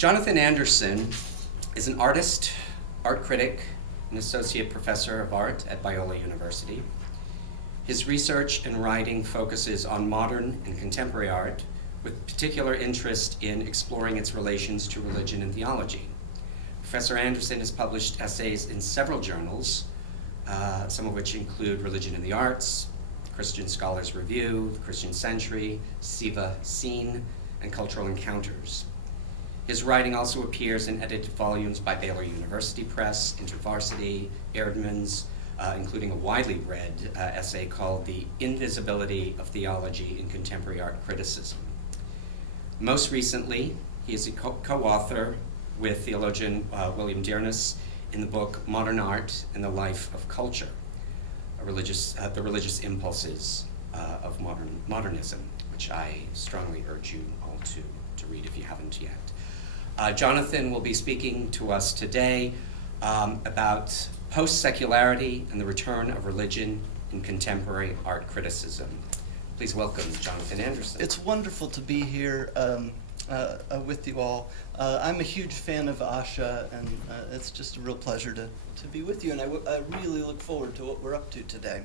Jonathan Anderson is an artist, art critic, and associate professor of art at Biola University. His research and writing focuses on modern and contemporary art, with particular interest in exploring its relations to religion and theology. Professor Anderson has published essays in several journals, some of which include Religion in the Arts, Christian Scholars Review, The Christian Century, Siva Scene, and Cultural Encounters. His writing also appears in edited volumes by Biola University Press, InterVarsity, Erdman's, including a widely read essay called The Invisibility of Theology in Contemporary Art Criticism. Most recently, he is a co-author with theologian William Dearness in the book Modern Art and the Life of Culture, the religious impulses of modernism, which I strongly urge you all to read if you haven't yet. Jonathan will be speaking to us today about post-secularity and the return of religion in contemporary art criticism. Please welcome Jonathan Anderson. It's wonderful to be here with you all. I'm a huge fan of ASCHA, and it's just a real pleasure to be with you, and I really look forward to what we're up to today.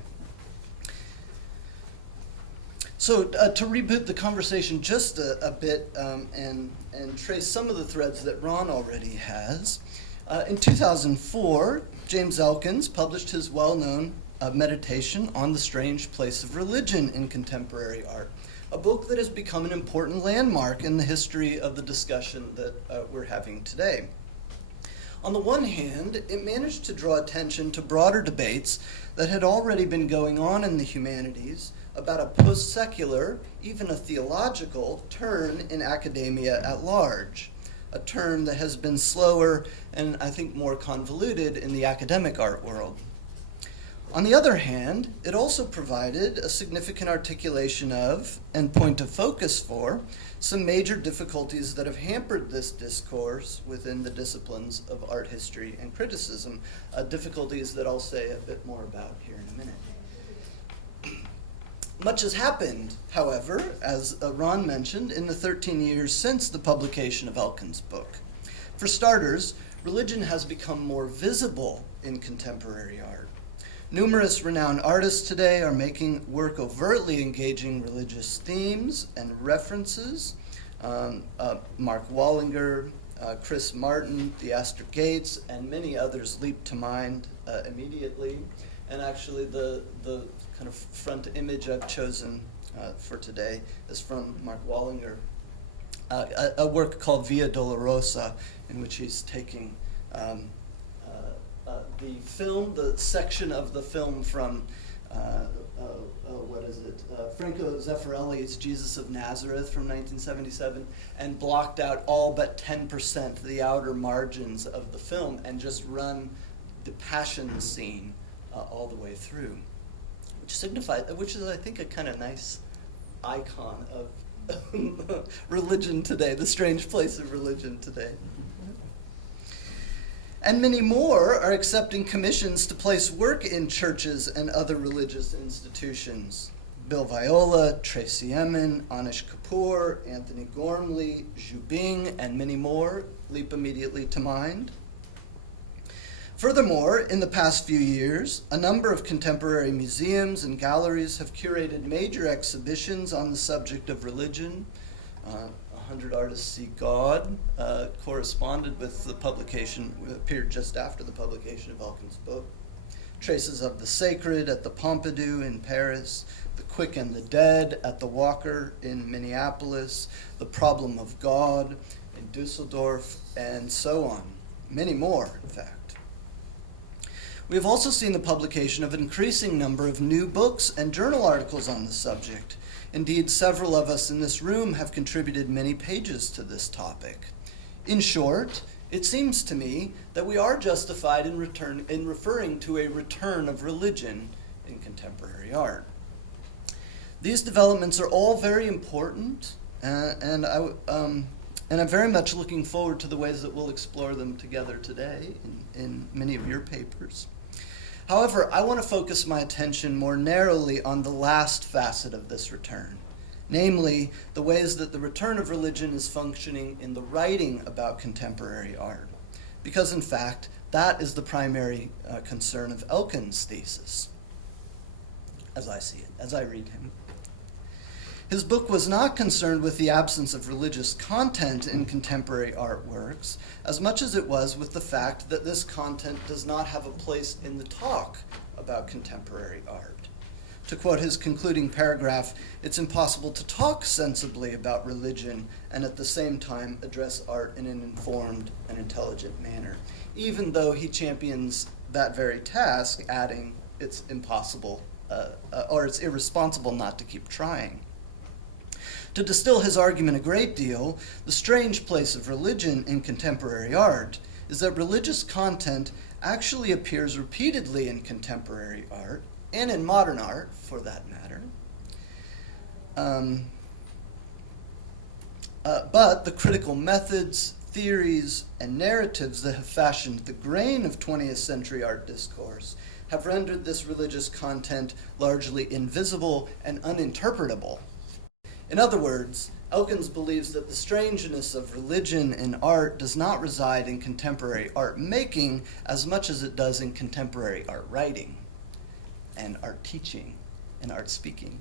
So to reboot the conversation just a bit and trace some of the threads that Ron already has, in 2004, James Elkins published his well-known meditation on the strange place of religion in contemporary art, a book that has become an important landmark in the history of the discussion that we're having today. On the one hand, it managed to draw attention to broader debates that had already been going on in the humanities about a post-secular, even a theological, turn in academia at large, a turn that has been slower and I think more convoluted in the academic art world. On the other hand, it also provided a significant articulation of, and point of focus for, some major difficulties that have hampered this discourse within the disciplines of art history and criticism, difficulties that I'll say a bit more about here in a minute. Much has happened, however, as Ron mentioned, in the 13 years since the publication of Elkins' book. For starters, religion has become more visible in contemporary art. Numerous renowned artists today are making work overtly engaging religious themes and references. Mark Wallinger, Chris Martin, Theaster Gates, and many others leap to mind immediately. And actually the kind of front image I've chosen for today is from Mark Wallinger, a work called Via Dolorosa, in which he's taking the film, the section of the film from, Franco Zeffirelli's Jesus of Nazareth from 1977, and blocked out all but 10%, the outer margins of the film, and just run the passion scene all the way through, which is, I think, a kind of nice icon of religion today, the strange place of religion today. And many more are accepting commissions to place work in churches and other religious institutions. Bill Viola, Tracy Emin, Anish Kapoor, Anthony Gormley, Zhu Bing, and many more leap immediately to mind. Furthermore, in the past few years, a number of contemporary museums and galleries have curated major exhibitions on the subject of religion. 100 Artists See God corresponded with the publication, appeared just after the publication of Elkins' book. Traces of the Sacred at the Pompidou in Paris, The Quick and the Dead at the Walker in Minneapolis, The Problem of God in Dusseldorf, and so on. Many more, in fact. We have also seen the publication of an increasing number of new books and journal articles on the subject. Indeed, several of us in this room have contributed many pages to this topic. In short, it seems to me that we are justified in referring to a return of religion in contemporary art. These developments are all very important, and I'm very much looking forward to the ways that we'll explore them together today in many of your papers. However, I want to focus my attention more narrowly on the last facet of this return, namely the ways that the return of religion is functioning in the writing about contemporary art. Because in fact, that is the primary concern of Elkin's thesis, as I see it, as I read him. His book was not concerned with the absence of religious content in contemporary artworks, as much as it was with the fact that this content does not have a place in the talk about contemporary art. To quote his concluding paragraph, it's impossible to talk sensibly about religion and at the same time address art in an informed and intelligent manner, even though he champions that very task, adding it's impossible or it's irresponsible not to keep trying. To distill his argument a great deal, the strange place of religion in contemporary art is that religious content actually appears repeatedly in contemporary art, and in modern art, for that matter. But the critical methods, theories, and narratives that have fashioned the grain of 20th century art discourse have rendered this religious content largely invisible and uninterpretable. In other words, Elkins believes that the strangeness of religion in art does not reside in contemporary art making as much as it does in contemporary art writing and art teaching and art speaking.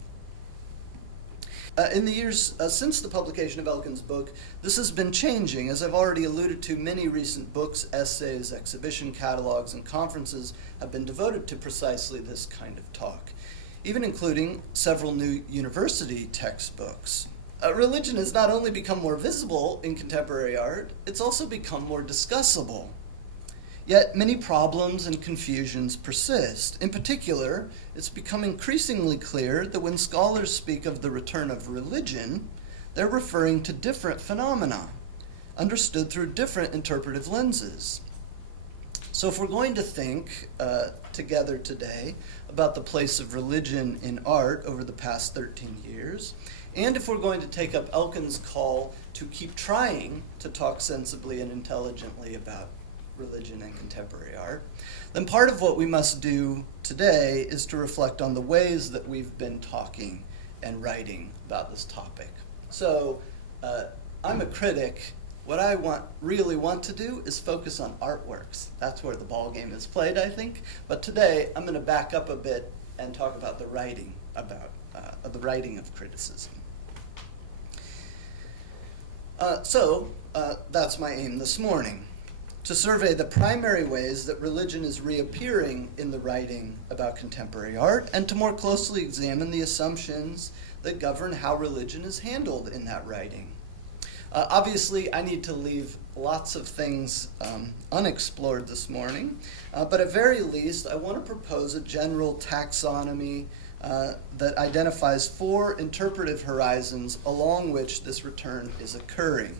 In the years since the publication of Elkins' book, this has been changing. As I've already alluded to, many recent books, essays, exhibition catalogs, and conferences have been devoted to precisely this kind of talk, even including several new university textbooks. Religion has not only become more visible in contemporary art, it's also become more discussable. Yet many problems and confusions persist. In particular, it's become increasingly clear that when scholars speak of the return of religion, they're referring to different phenomena, understood through different interpretive lenses. So if we're going to think together today about the place of religion in art over the past 13 years, and if we're going to take up Elkins' call to keep trying to talk sensibly and intelligently about religion and contemporary art, then part of what we must do today is to reflect on the ways that we've been talking and writing about this topic. So I'm a critic. What I really want to do is focus on artworks. That's where the ball game is played, I think. But today I'm going to back up a bit and talk about the writing of criticism. So that's my aim this morning, to survey the primary ways that religion is reappearing in the writing about contemporary art, and to more closely examine the assumptions that govern how religion is handled in that writing. Obviously, I need to leave lots of things unexplored this morning, but at very least, I want to propose a general taxonomy that identifies 4 interpretive horizons along which this return is occurring.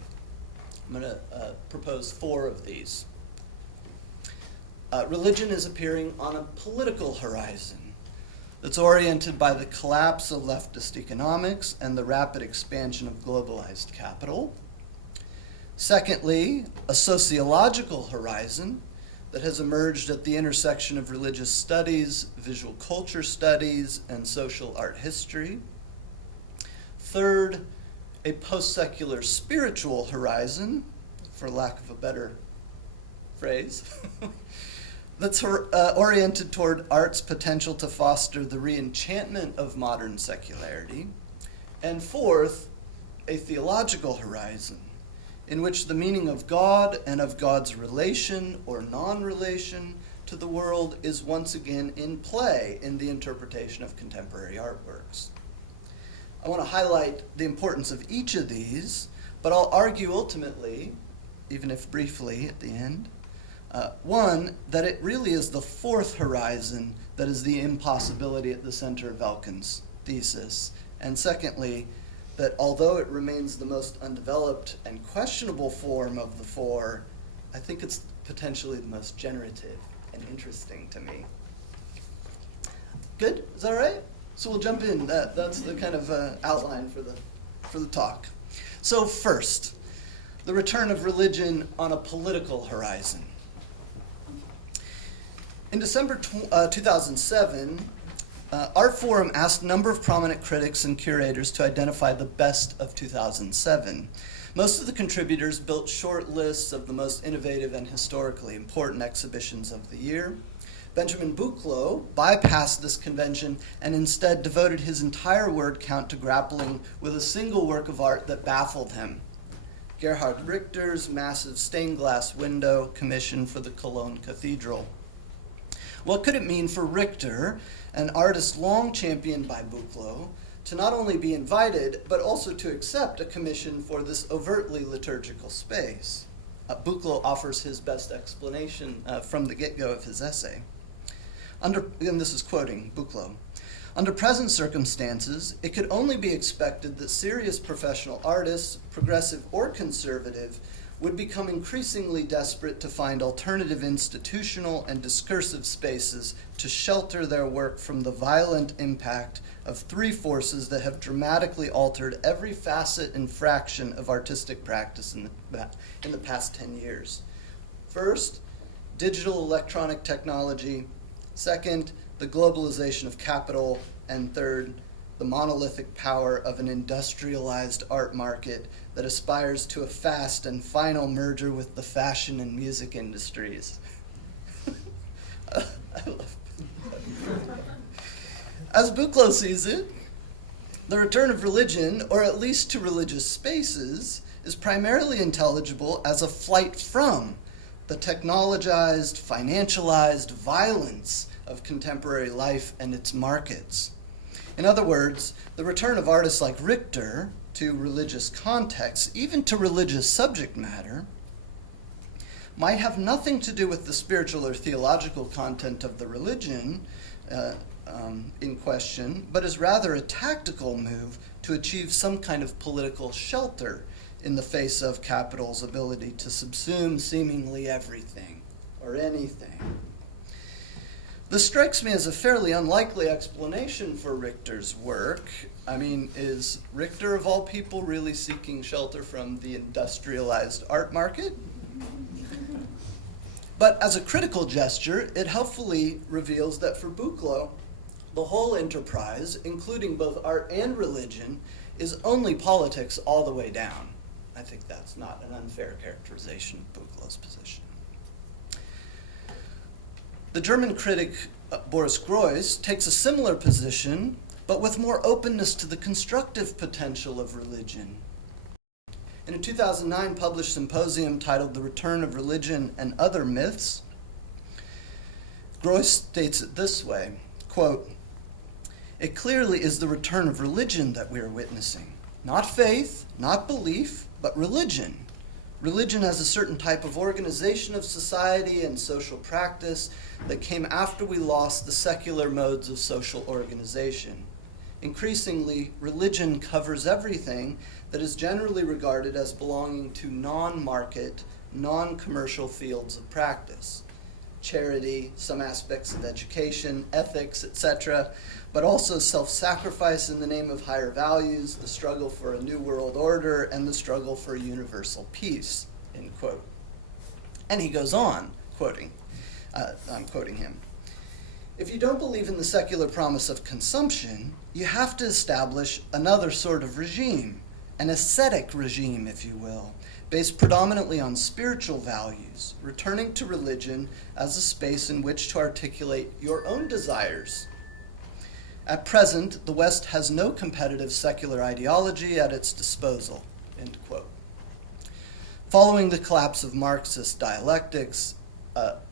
I'm going to propose 4 of these. Religion is appearing on a political horizon that's oriented by the collapse of leftist economics and the rapid expansion of globalized capital. Secondly, a sociological horizon that has emerged at the intersection of religious studies, visual culture studies, and social art history. Third, a post-secular spiritual horizon, for lack of a better phrase, that's oriented toward art's potential to foster the re-enchantment of modern secularity. And fourth, a theological horizon, in which the meaning of God and of God's relation or non-relation to the world is once again in play in the interpretation of contemporary artworks. I want to highlight the importance of each of these, but I'll argue ultimately, even if briefly at the end, one, that it really is the 4th horizon that is the impossibility at the center of Elkins' thesis, and secondly, that although it remains the most undeveloped and questionable form of the 4, I think it's potentially the most generative and interesting to me. Good? Is that all right? So we'll jump in. That's the kind of outline for the talk. So first, the return of religion on a political horizon. In December 2007, Art Forum asked a number of prominent critics and curators to identify the best of 2007. Most of the contributors built short lists of the most innovative and historically important exhibitions of the year. Benjamin Buchloh bypassed this convention and instead devoted his entire word count to grappling with a single work of art that baffled him: Gerhard Richter's massive stained glass window commissioned for the Cologne Cathedral. What could it mean for Richter, an artist long championed by Buchloh, to not only be invited, but also to accept a commission for this overtly liturgical space? Buchloh offers his best explanation from the get-go of his essay. And this is quoting Buchloh, "Under present circumstances, it could only be expected that serious professional artists, progressive or conservative, would become increasingly desperate to find alternative institutional and discursive spaces to shelter their work from the violent impact of three forces that have dramatically altered every facet and fraction of artistic practice in the past 10 years. First, digital electronic technology. Second, the globalization of capital. And third, the monolithic power of an industrialized art market that aspires to a fast and final merger with the fashion and music industries." I love it. As Buchloh sees it, the return of religion, or at least to religious spaces, is primarily intelligible as a flight from the technologized, financialized violence of contemporary life and its markets. In other words, the return of artists like Richter to religious contexts, even to religious subject matter, might have nothing to do with the spiritual or theological content of the religion in question, but is rather a tactical move to achieve some kind of political shelter in the face of capital's ability to subsume seemingly everything or anything. This strikes me as a fairly unlikely explanation for Richter's work. I mean, is Richter, of all people, really seeking shelter from the industrialized art market? But as a critical gesture, it helpfully reveals that for Buchloh, the whole enterprise, including both art and religion, is only politics all the way down. I think that's not an unfair characterization of Buchloh's position. The German critic Boris Groys takes a similar position, but with more openness to the constructive potential of religion. In a 2009 published symposium titled "The Return of Religion and Other Myths," Groys states it this way, quote, "It clearly is the return of religion that we are witnessing. Not faith, not belief, but religion. Religion as a certain type of organization of society and social practice that came after we lost the secular modes of social organization. Increasingly, religion covers everything that is generally regarded as belonging to non-market, non-commercial fields of practice. Charity, some aspects of education, ethics, etc., but also self-sacrifice in the name of higher values, the struggle for a new world order, and the struggle for universal peace," end quote. And he goes on, I'm quoting him, "If you don't believe in the secular promise of consumption, you have to establish another sort of regime, an ascetic regime, if you will, based predominantly on spiritual values, returning to religion as a space in which to articulate your own desires. At present, the West has no competitive secular ideology at its disposal," end quote. Following the collapse of Marxist dialectics,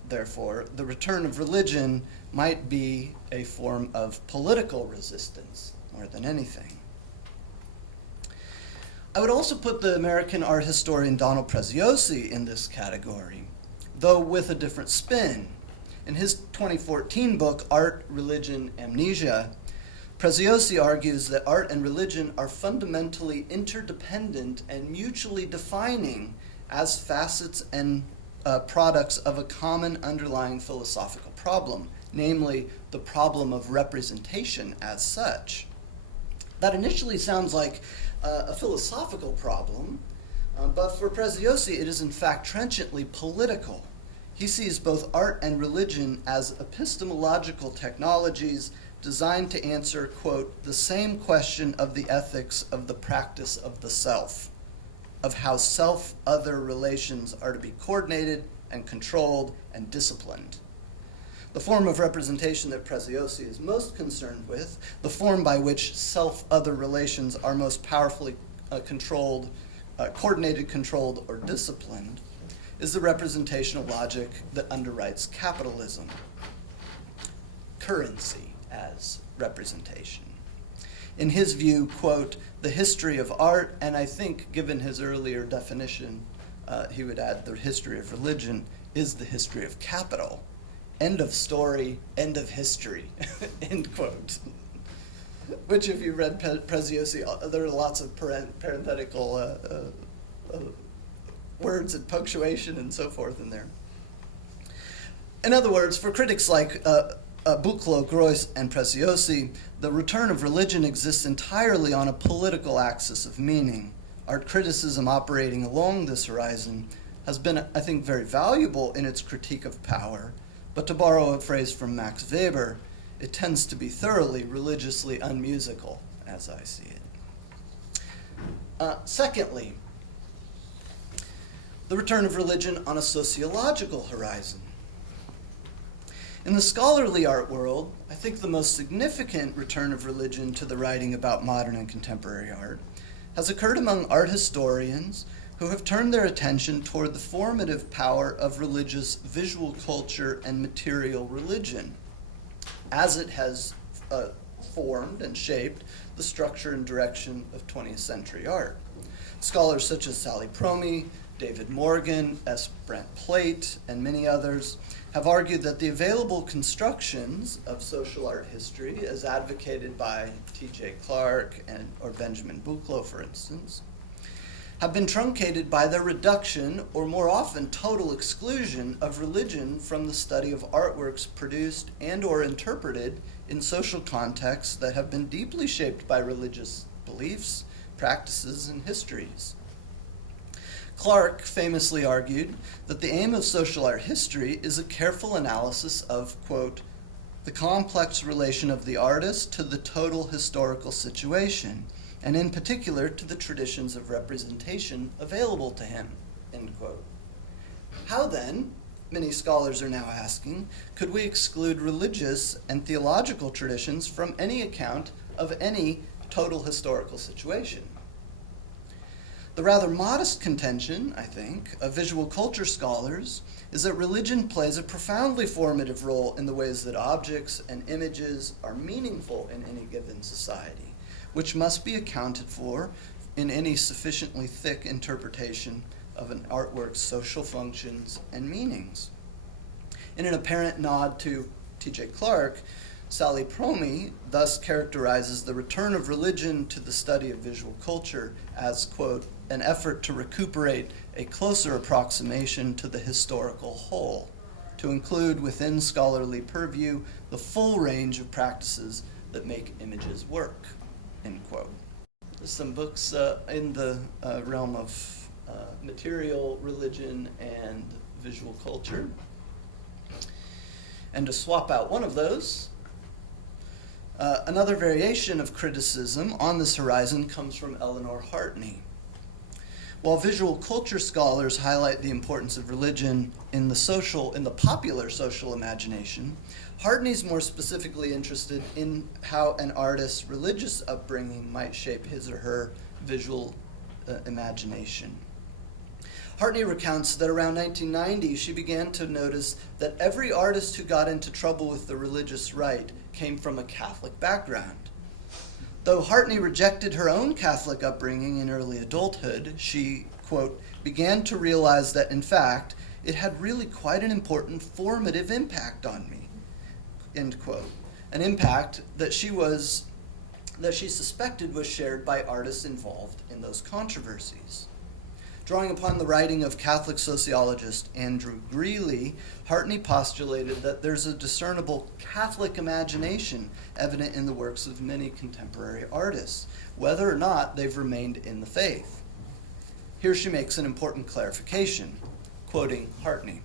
therefore, the return of religion might be a form of political resistance more than anything. I would also put the American art historian Donald Preziosi in this category, though with a different spin. In his 2014 book, Art, Religion, Amnesia, Preziosi argues that art and religion are fundamentally interdependent and mutually defining as facets and products of a common underlying philosophical problem, namely the problem of representation as such. That initially sounds like a philosophical problem, but for Preziosi it is in fact trenchantly political. He sees both art and religion as epistemological technologies designed to answer, quote, the same question of the ethics of the practice of the self, of how self-other relations are to be coordinated and controlled and disciplined. The form of representation that Preziosi is most concerned with, the form by which self-other relations are most powerfully controlled, coordinated, controlled, or disciplined, is the representational logic that underwrites capitalism. Currency as representation. In his view, quote, the history of art, and I think given his earlier definition, he would add the history of religion, is the history of capital. End of story, end of history, end quote. Which, if you read Preziosi, there are lots of parenthetical words and punctuation and so forth in there. In other words, for critics like Buchloh, Greuss, and Preziosi, the return of religion exists entirely on a political axis of meaning. Art criticism operating along this horizon has been, I think, very valuable in its critique of power, but to borrow a phrase from Max Weber, it tends to be thoroughly religiously unmusical, as I see it. Secondly, the return of religion on a sociological horizon. In the scholarly art world, I think the most significant return of religion to the writing about modern and contemporary art has occurred among art historians who have turned their attention toward the formative power of religious visual culture and material religion, as it has formed and shaped the structure and direction of 20th century art. Scholars such as Sally Promy, David Morgan, S. Brent Plate, and many others have argued that the available constructions of social art history, as advocated by T.J. Clark or Benjamin Buchloh, for instance, have been truncated by their reduction, or more often total exclusion, of religion from the study of artworks produced and or interpreted in social contexts that have been deeply shaped by religious beliefs, practices, and histories. Clark famously argued that the aim of social art history is a careful analysis of, quote, the complex relation of the artist to the total historical situation, and in particular to the traditions of representation available to him, end quote. How then, many scholars are now asking, could we exclude religious and theological traditions from any account of any total historical situation? The rather modest contention, I think, of visual culture scholars is that religion plays a profoundly formative role in the ways that objects and images are meaningful in any given society, which must be accounted for in any sufficiently thick interpretation of an artwork's social functions and meanings. In an apparent nod to T.J. Clark, Sally Promy thus characterizes the return of religion to the study of visual culture as, quote, an effort to recuperate a closer approximation to the historical whole, to include within scholarly purview the full range of practices that make images work, end quote. There's some books in the realm of material religion and visual culture. And to swap out one of those, another variation of criticism on this horizon comes from Eleanor Hartney. While visual culture scholars highlight the importance of religion in the popular social imagination, Hartney's more specifically interested in how an artist's religious upbringing might shape his or her visual imagination. Hartney recounts that around 1990, she began to notice that every artist who got into trouble with the religious right came from a Catholic background. Though Hartney rejected her own Catholic upbringing in early adulthood, she, quote, began to realize that, in fact, it had really quite an important formative impact on me, end quote. An impact that she suspected was shared by artists involved in those controversies. Drawing upon the writing of Catholic sociologist Andrew Greeley, Hartney postulated that there's a discernible Catholic imagination evident in the works of many contemporary artists, whether or not they've remained in the faith. Here she makes an important clarification, quoting Hartney.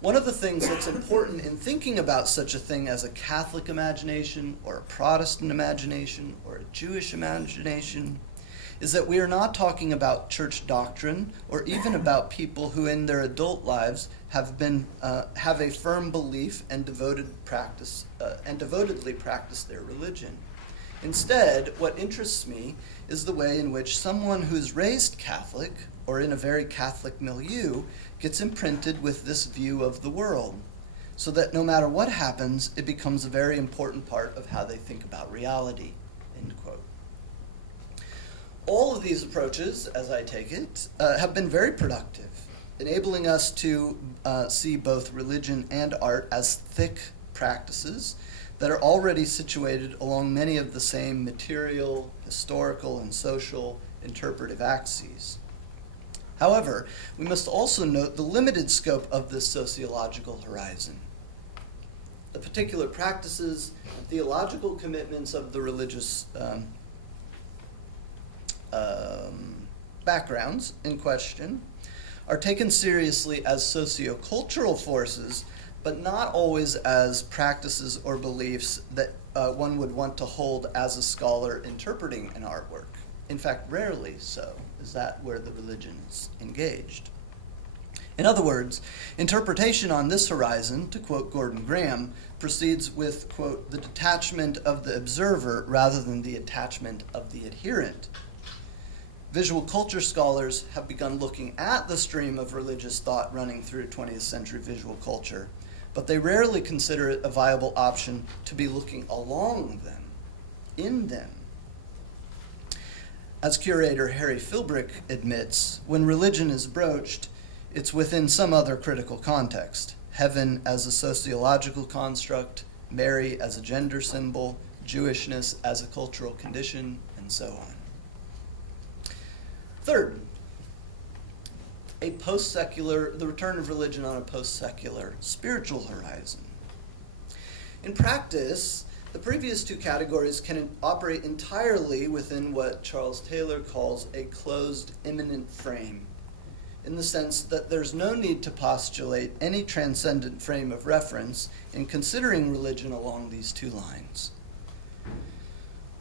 One of the things that's important in thinking about such a thing as a Catholic imagination or a Protestant imagination or a Jewish imagination is that we are not talking about church doctrine or even about people who in their adult lives have a firm belief and devotedly practice their religion. Instead, what interests me is the way in which someone who's raised Catholic or in a very Catholic milieu gets imprinted with this view of the world, so that no matter what happens, it becomes a very important part of how they think about reality, end quote. All of these approaches, as I take it, have been very productive, enabling us to see both religion and art as thick practices that are already situated along many of the same material, historical, and social interpretive axes. However, we must also note the limited scope of this sociological horizon. The particular practices and theological commitments of the religious backgrounds in question are taken seriously as sociocultural forces, but not always as practices or beliefs that one would want to hold as a scholar interpreting an artwork. In fact, rarely so is that where the religion is engaged. In other words, interpretation on this horizon, to quote Gordon Graham, proceeds with, quote, the detachment of the observer rather than the attachment of the adherent. Visual culture scholars have begun looking at the stream of religious thought running through 20th century visual culture, but they rarely consider it a viable option to be looking along them, in them. As curator Harry Philbrick admits, when religion is broached, it's within some other critical context. Heaven as a sociological construct, Mary as a gender symbol, Jewishness as a cultural condition, and so on. Third, the return of religion on a post-secular spiritual horizon. In practice, the previous two categories can operate entirely within what Charles Taylor calls a closed immanent frame, in the sense that there's no need to postulate any transcendent frame of reference in considering religion along these two lines.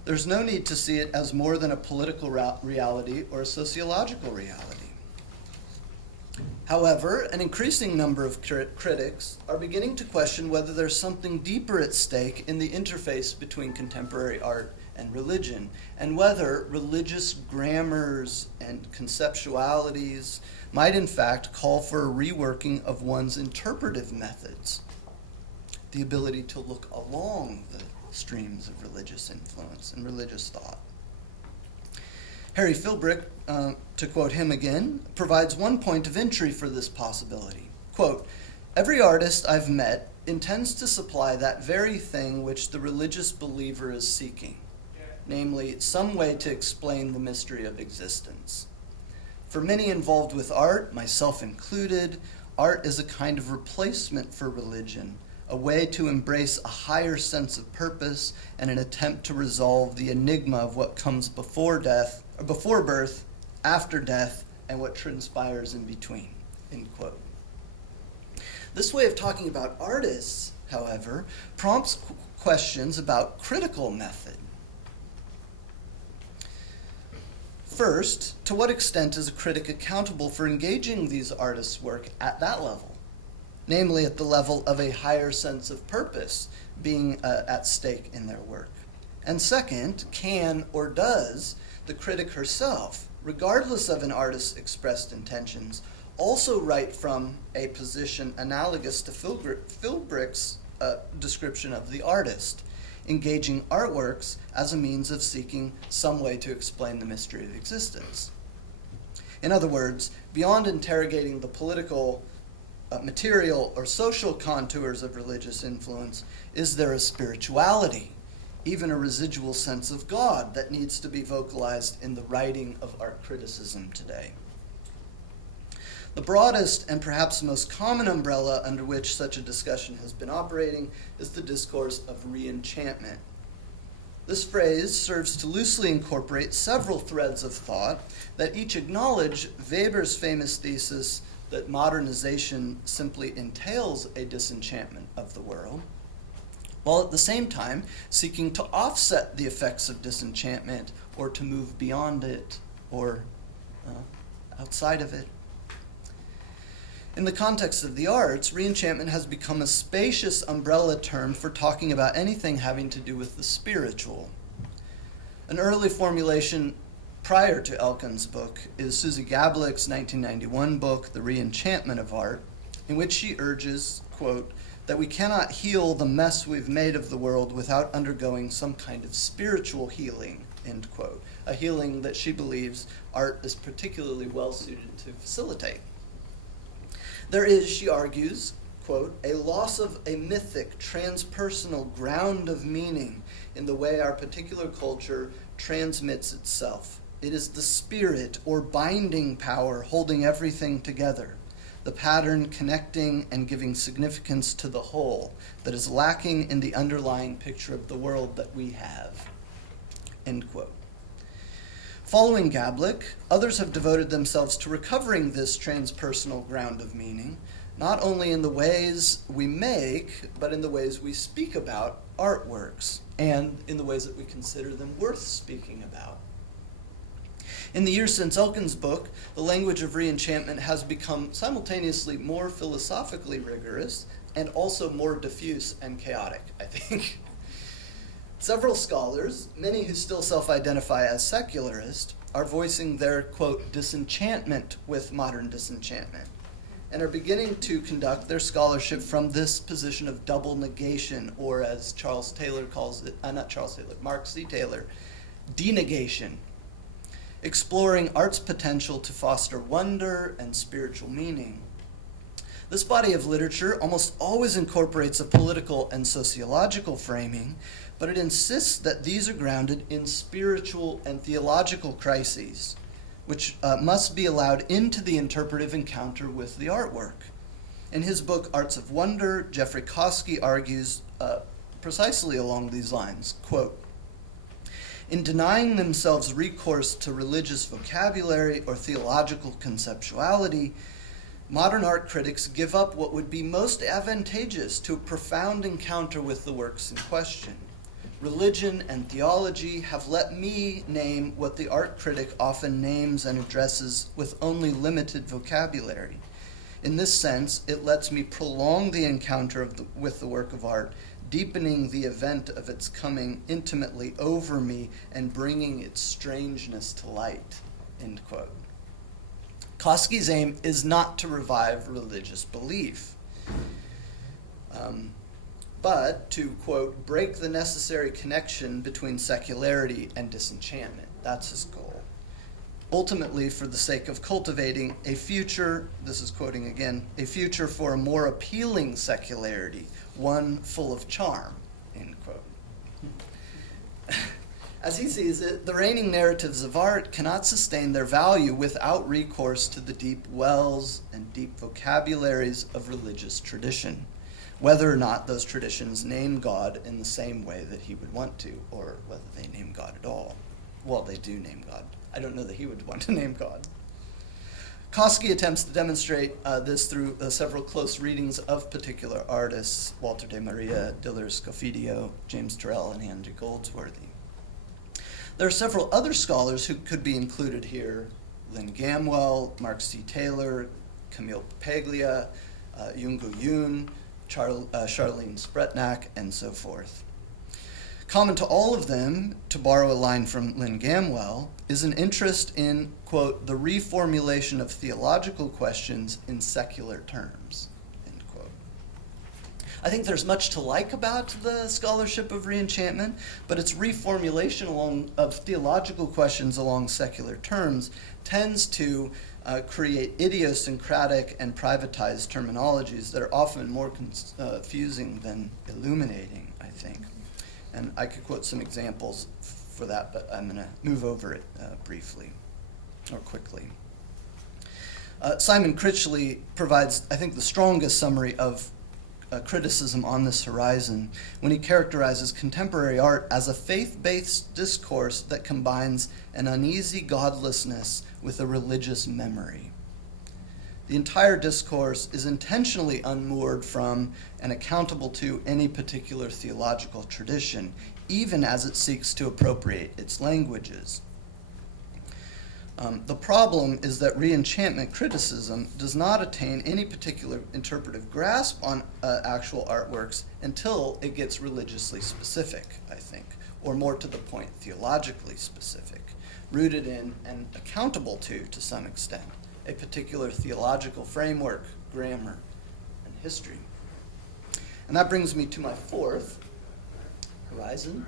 There's no need to see it as more than a political reality or a sociological reality. However, an increasing number of critics are beginning to question whether there's something deeper at stake in the interface between contemporary art and religion, and whether religious grammars and conceptualities might in fact call for a reworking of one's interpretive methods, the ability to look along the streams of religious influence and religious thought. Harry Philbrick, to quote him again, provides one point of entry for this possibility. Quote, every artist I've met intends to supply that very thing which the religious believer is seeking, namely, some way to explain the mystery of existence. For many involved with art, myself included, art is a kind of replacement for religion, a way to embrace a higher sense of purpose and an attempt to resolve the enigma of what comes before death, or before birth, after death, and what transpires in between, end quote. This way of talking about artists, however, prompts questions about critical method. First, to what extent is a critic accountable for engaging these artists' work at that level? Namely, at the level of a higher sense of purpose being at stake in their work. And second, can or does the critic herself, regardless of an artist's expressed intentions, also write from a position analogous to Philbrick's description of the artist, engaging artworks as a means of seeking some way to explain the mystery of existence? In other words, beyond interrogating the political, material, or social contours of religious influence, is there a spirituality, even a residual sense of God that needs to be vocalized in the writing of art criticism today? The broadest and perhaps most common umbrella under which such a discussion has been operating is the discourse of re-enchantment. This phrase serves to loosely incorporate several threads of thought that each acknowledge Weber's famous thesis that modernization simply entails a disenchantment of the world, while at the same time seeking to offset the effects of disenchantment or to move beyond it or outside of it. In the context of the arts, reenchantment has become a spacious umbrella term for talking about anything having to do with the spiritual. An early formulation prior to Elkin's book is Susie Gablick's 1991 book, The Reenchantment of Art, in which she urges, quote, that we cannot heal the mess we've made of the world without undergoing some kind of spiritual healing, end quote, a healing that she believes art is particularly well suited to facilitate. There is, she argues, quote, a loss of a mythic, transpersonal ground of meaning in the way our particular culture transmits itself. It is the spirit or binding power holding everything together, the pattern connecting and giving significance to the whole that is lacking in the underlying picture of the world that we have, end quote. Following Gablick, others have devoted themselves to recovering this transpersonal ground of meaning, not only in the ways we make, but in the ways we speak about artworks, and in the ways that we consider them worth speaking about. In the years since Elkin's book, the language of reenchantment has become simultaneously more philosophically rigorous and also more diffuse and chaotic, I think. Several scholars, many who still self-identify as secularist, are voicing their, quote, disenchantment with modern disenchantment, and are beginning to conduct their scholarship from this position of double negation, or as Charles Taylor calls it, Mark C. Taylor, denegation, exploring art's potential to foster wonder and spiritual meaning. This body of literature almost always incorporates a political and sociological framing, but it insists that these are grounded in spiritual and theological crises, which must be allowed into the interpretive encounter with the artwork. In his book, Arts of Wonder, Jeffrey Koski argues precisely along these lines, quote, in denying themselves recourse to religious vocabulary or theological conceptuality, modern art critics give up what would be most advantageous to a profound encounter with the works in question. Religion and theology have let me name what the art critic often names and addresses with only limited vocabulary. In this sense, it lets me prolong the encounter with the work of art, deepening the event of its coming intimately over me and bringing its strangeness to light, end quote. Koski's aim is not to revive religious belief, but to, quote, break the necessary connection between secularity and disenchantment. That's his goal. Ultimately, for the sake of cultivating a future, this is quoting again, a future for a more appealing secularity, one full of charm, end quote. As he sees it, the reigning narratives of art cannot sustain their value without recourse to the deep wells and deep vocabularies of religious tradition, whether or not those traditions name God in the same way that he would want to, or whether they name God at all. Well, they do name God. I don't know that he would want to name God. Koski attempts to demonstrate this through several close readings of particular artists, Walter de Maria, Diller Scofidio, James Turrell, and Andrew Goldsworthy. There are several other scholars who could be included here: Lynn Gamwell, Mark C. Taylor, Camille Paglia, Yungu Yoon, Charlene Spretnak, and so forth. Common to all of them, to borrow a line from Lynn Gamwell, is an interest in, quote, the reformulation of theological questions in secular terms, end quote. I think there's much to like about the scholarship of reenchantment, but its reformulation of theological questions along secular terms tends to create idiosyncratic and privatized terminologies that are often more confusing than illuminating, I think. And I could quote some examples for that, but I'm going to move over it briefly or quickly. Simon Critchley provides, I think, the strongest summary of criticism on this horizon when he characterizes contemporary art as a faith-based discourse that combines an uneasy godlessness with a religious memory. the entire discourse is intentionally unmoored from and accountable to any particular theological tradition, even as it seeks to appropriate its languages. The problem is that re-enchantment criticism does not attain any particular interpretive grasp on actual artworks until it gets religiously specific, I think, or more to the point, theologically specific, rooted in and accountable to some extent, a particular theological framework, grammar, and history. And that brings me to my fourth horizon,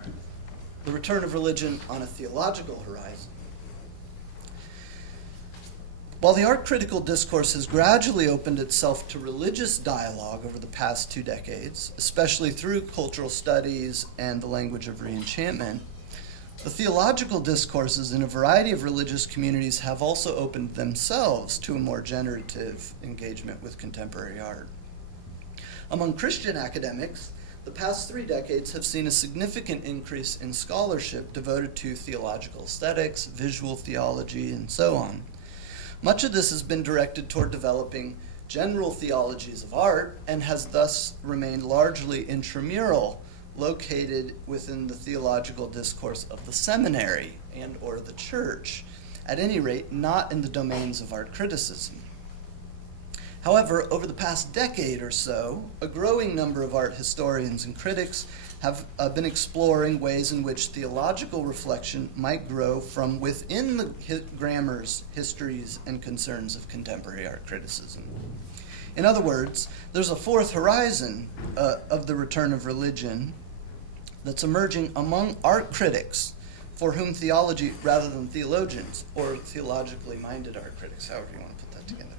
the return of religion on a theological horizon. While the art critical discourse has gradually opened itself to religious dialogue over the past 2 decades, especially through cultural studies and the language of re-enchantment, the theological discourses in a variety of religious communities have also opened themselves to a more generative engagement with contemporary art. Among Christian academics, the past 3 decades have seen a significant increase in scholarship devoted to theological aesthetics, visual theology, and so on. Much of this has been directed toward developing general theologies of art and has thus remained largely intramural, located within the theological discourse of the seminary and or the church, at any rate not in the domains of art criticism. However, over the past decade or so, a growing number of art historians and critics have been exploring ways in which theological reflection might grow from within the grammars, histories, and concerns of contemporary art criticism. In other words, there's a fourth horizon of the return of religion that's emerging among art critics for whom theology, rather than theologians, or theologically minded art critics, however you want to put that together.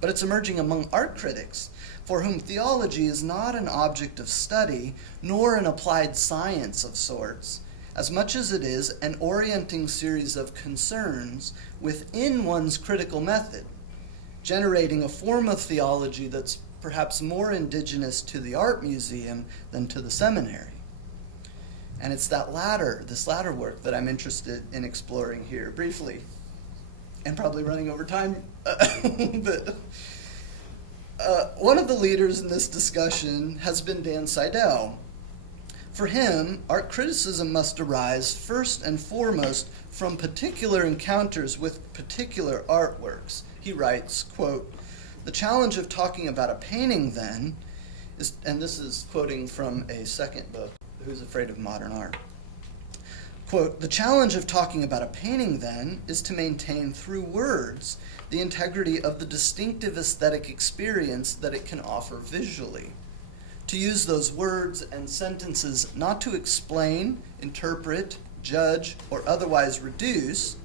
But it's emerging among art critics for whom theology is not an object of study, nor an applied science of sorts, as much as it is an orienting series of concerns within one's critical method, generating a form of theology that's perhaps more indigenous to the art museum than to the seminary. And it's this latter work that I'm interested in exploring here briefly, and probably running over time but one of the leaders in this discussion has been Dan Seidel. For him, art criticism must arise first and foremost from particular encounters with particular artworks. He writes, quote, "The challenge of talking about a painting then is," and this is quoting from a second book, Who's Afraid of Modern Art? Quote, "The challenge of talking about a painting then is to maintain through words the integrity of the distinctive aesthetic experience that it can offer visually. To use those words and sentences not to explain, interpret, judge, or otherwise reduce,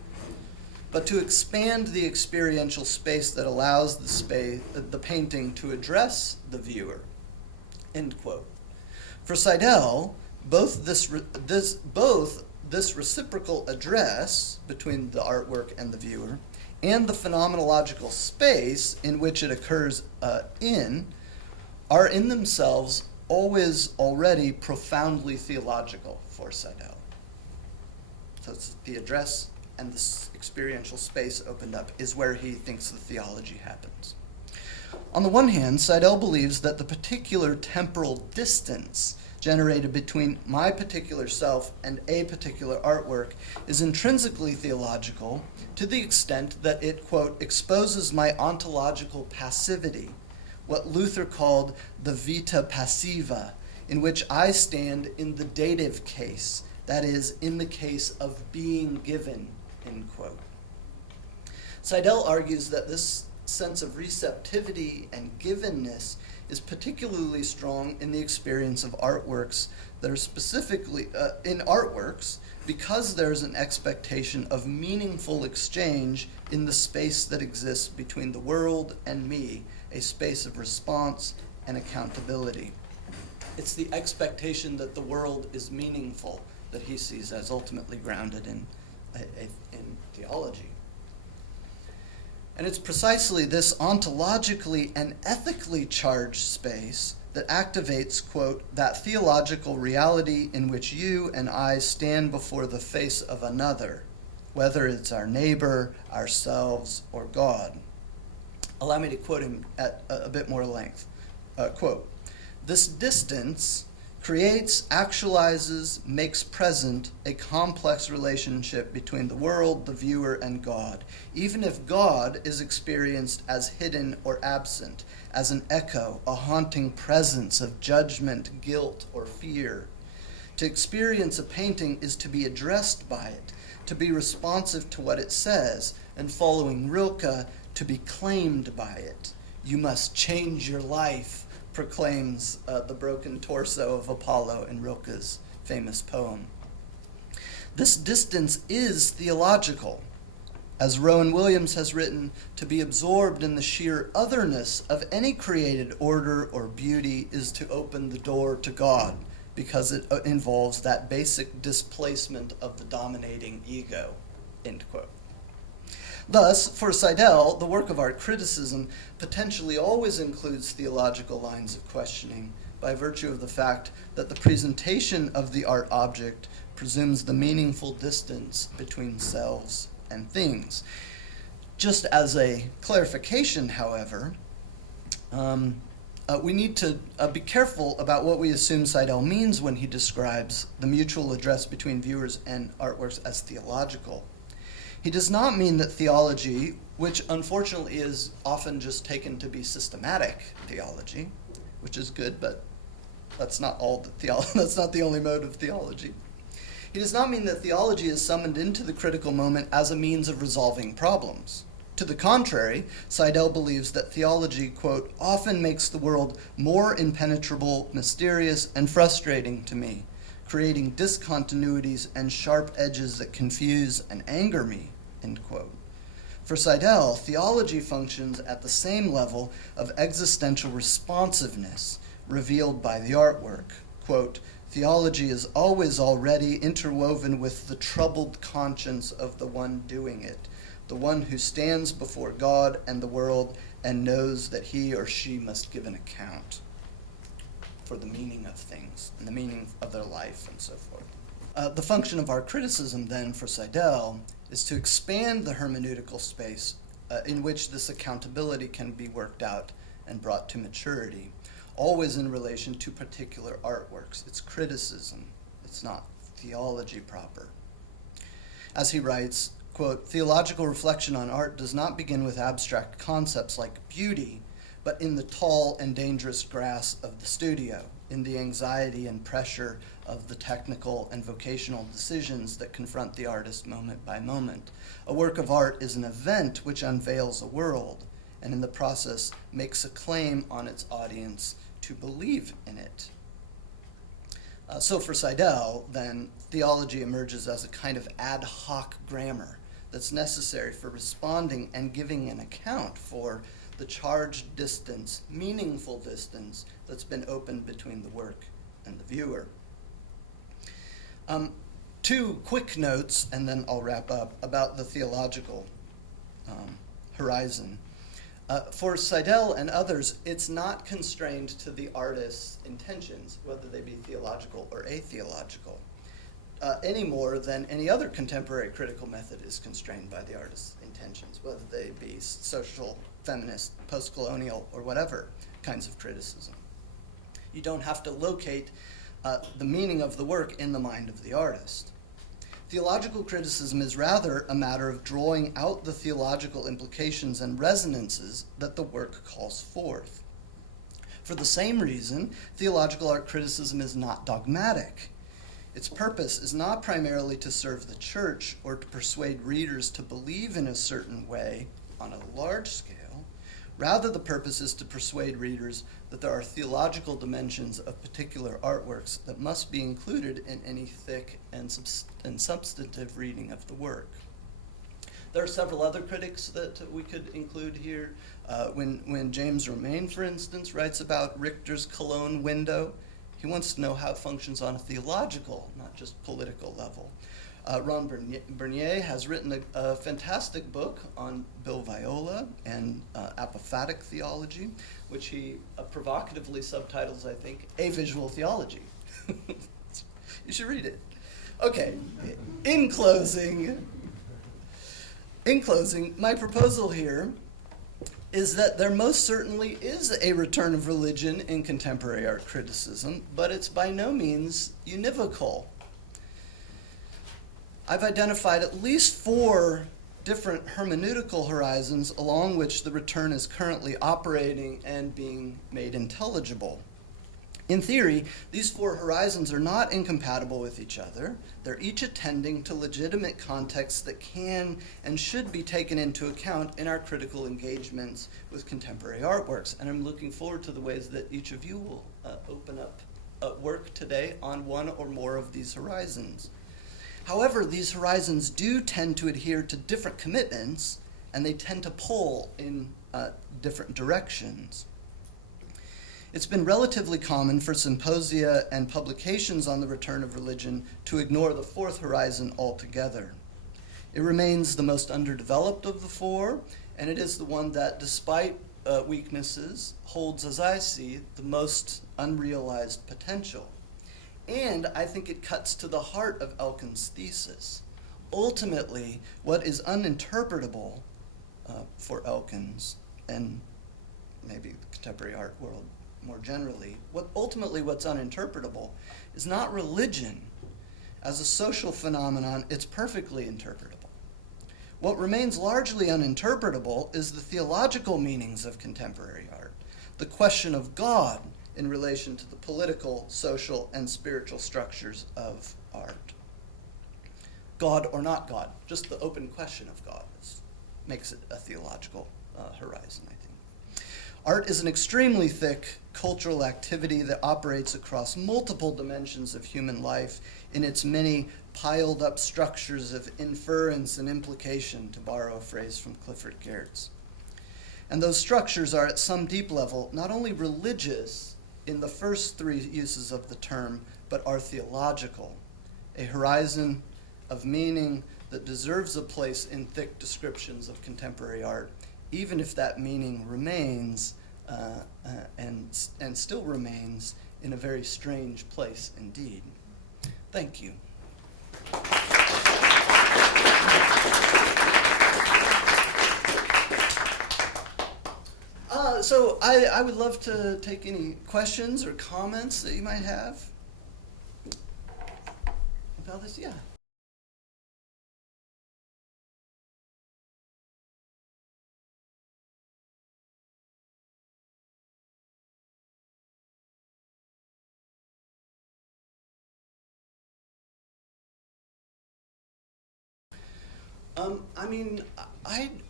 but to expand the experiential space that allows the painting to address the viewer." End quote. For Seidel, both this reciprocal address between the artwork and the viewer and the phenomenological space in which it occurs are in themselves always already profoundly theological for Seidel. So it's the address and the experiential space opened up is where he thinks the theology happens. On the one hand, Seidel believes that the particular temporal distance generated between my particular self and a particular artwork is intrinsically theological to the extent that it, quote, "exposes my ontological passivity," what Luther called the vita passiva, in which I stand in the dative case, that is, in the case of being given, end quote. Seidel argues that this sense of receptivity and givenness is particularly strong in the experience of artworks that are specifically in artworks because there's an expectation of meaningful exchange in the space that exists between the world and me, a space of response and accountability. It's the expectation that the world is meaningful that he sees as ultimately grounded in theology. And it's precisely this ontologically and ethically charged space that activates, quote, "that theological reality in which you and I stand before the face of another, whether it's our neighbor, ourselves, or God." Allow me to quote him at a bit more length. Quote, "This distance creates, actualizes, makes present a complex relationship between the world, the viewer, and God, even if God is experienced as hidden or absent, as an echo, a haunting presence of judgment, guilt, or fear. To experience a painting is to be addressed by it, to be responsive to what it says, and following Rilke, to be claimed by it. You must change your life," proclaims the broken torso of Apollo in Rilke's famous poem. This distance is theological. As Rowan Williams has written, to be absorbed in the sheer otherness of any created order or beauty is to open the door to God, because it involves that basic displacement of the dominating ego, end quote. Thus, for Seidel, the work of art criticism potentially always includes theological lines of questioning by virtue of the fact that the presentation of the art object presumes the meaningful distance between selves and things. Just as a clarification, however, we need to be careful about what we assume Seidel means when he describes the mutual address between viewers and artworks as theological. He does not mean that theology, which unfortunately is often just taken to be systematic theology, which is good, but that's not that's not the only mode of theology. He does not mean that theology is summoned into the critical moment as a means of resolving problems. To the contrary, Seidel believes that theology, quote, "often makes the world more impenetrable, mysterious, and frustrating to me, creating discontinuities and sharp edges that confuse and anger me," end quote. For Seidel, theology functions at the same level of existential responsiveness revealed by the artwork. Quote, "Theology is always already interwoven with the troubled conscience of the one doing it, the one who stands before God and the world and knows that he or she must give an account for the meaning of things and the meaning of their life and so forth." The function of art criticism, then, for Seidel, is to expand the hermeneutical space in which this accountability can be worked out and brought to maturity, always in relation to particular artworks. It's criticism, it's not theology proper. As he writes, quote, "Theological reflection on art does not begin with abstract concepts like beauty, but in the tall and dangerous grass of the studio, in the anxiety and pressure of the technical and vocational decisions that confront the artist moment by moment. A work of art is an event which unveils a world, and in the process makes a claim on its audience to believe in it." So for Seidel, then, theology emerges as a kind of ad hoc grammar that's necessary for responding and giving an account for the charged distance, meaningful distance, that's been opened between the work and the viewer. Two quick notes, and then I'll wrap up, about the theological horizon. For Seidel and others, it's not constrained to the artist's intentions, whether they be theological or atheological, any more than any other contemporary critical method is constrained by the artist's intentions, whether they be social, feminist, post-colonial, or whatever kinds of criticism. You don't have to locate the meaning of the work in the mind of the artist. Theological criticism is rather a matter of drawing out the theological implications and resonances that the work calls forth. For the same reason, theological art criticism is not dogmatic. Its purpose is not primarily to serve the church or to persuade readers to believe in a certain way on a large scale. Rather, the purpose is to persuade readers that there are theological dimensions of particular artworks that must be included in any thick and substantive reading of the work. There are several other critics that we could include here. When James Romain, for instance, writes about Richter's Cologne window, he wants to know how it functions on a theological, not just political level. Ron Bernier has written a fantastic book on Bill Viola and apophatic theology, which he provocatively subtitles, I think, A Visual Theology. You should read it. Okay, in closing, my proposal here is that there most certainly is a return of religion in contemporary art criticism, but it's by no means univocal. I've identified at least 4 different hermeneutical horizons along which the return is currently operating and being made intelligible. In theory, these 4 horizons are not incompatible with each other. They're each attending to legitimate contexts that can and should be taken into account in our critical engagements with contemporary artworks. And I'm looking forward to the ways that each of you will open up work today on one or more of these horizons. However, these horizons do tend to adhere to different commitments, and they tend to pull in different directions. It's been relatively common for symposia and publications on the return of religion to ignore the 4th horizon altogether. It remains the most underdeveloped of the 4, and it is the one that, despite weaknesses, holds, as I see, the most unrealized potential. And I think it cuts to the heart of Elkin's thesis. Ultimately, what is uninterpretable for Elkins, and maybe the contemporary art world more generally, what's uninterpretable is not religion. As a social phenomenon, it's perfectly interpretable. What remains largely uninterpretable is the theological meanings of contemporary art, the question of God in relation to the political, social, and spiritual structures of art. God or not God, just the open question of God makes it a theological horizon, I think. Art is an extremely thick cultural activity that operates across multiple dimensions of human life in its many piled up structures of inference and implication, to borrow a phrase from Clifford Geertz. And those structures are at some deep level not only religious in the first 3 uses of the term, but are theological, a horizon of meaning that deserves a place in thick descriptions of contemporary art, even if that meaning remains and still remains in a very strange place indeed. Thank you. So I would love to take any questions or comments that you might have about this. Yeah.